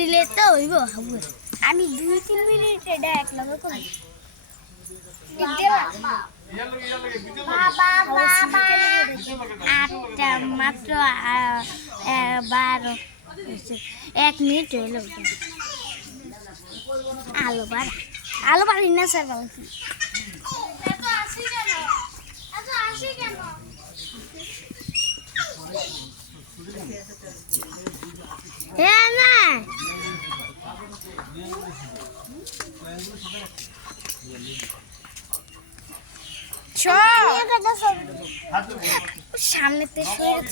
দিলে তো হইব হবে। আমি 2-3 মিনিট এটা এক লগে করি। আটটা মাত্র 12 1 মিনিট হইল। আলো বাড়ি না স্যার বাড়ি হ্যাঁ না সামনেতে সরে